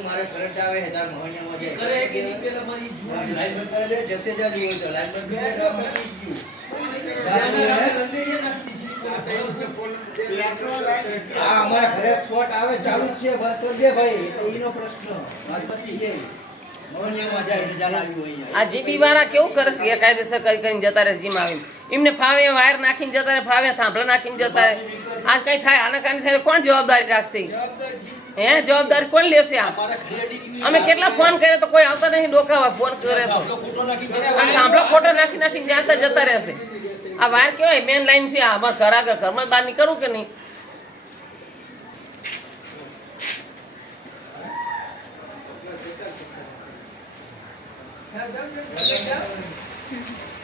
મારે કરંટ આવે હે તાર મહણિયામાં જાય કરે કે નહીં પેલા મારી લાઈન બંધ અમારા ઘરે શોટ આવે ચાલુ છે. વાત ભાઈ. એનો પ્રશ્ન. વાત પછી જાય. આ જીપી વાળા કેવું કરે છે? ગેરકાયદેસર કરી કરીને જતા રહે જીમ આવીને. એમને ફાવે વાયર નાખીને જતા રહે ફાવે થાંભલા નાખીને જતા રહે. આ કઈ થાય આના કારણે થાય કોણ જવાબદારી રાખશે? હે? જવાબદારી કોણ લેશે આ અમે કેટલા ફોન કર્યા તો કોઈ આવતા નહીં ડોકાવા ફોન કરે તો. થાંભલો ખોટો નાખી નાખીને જાતા જતા રહેશે. આ વાયર કેવાય મેન લાઈન છે આ. અમારા ઘર આગળ ઘરમાં બહાર નીકળવું કે નહીં? Да, да, да, да, да.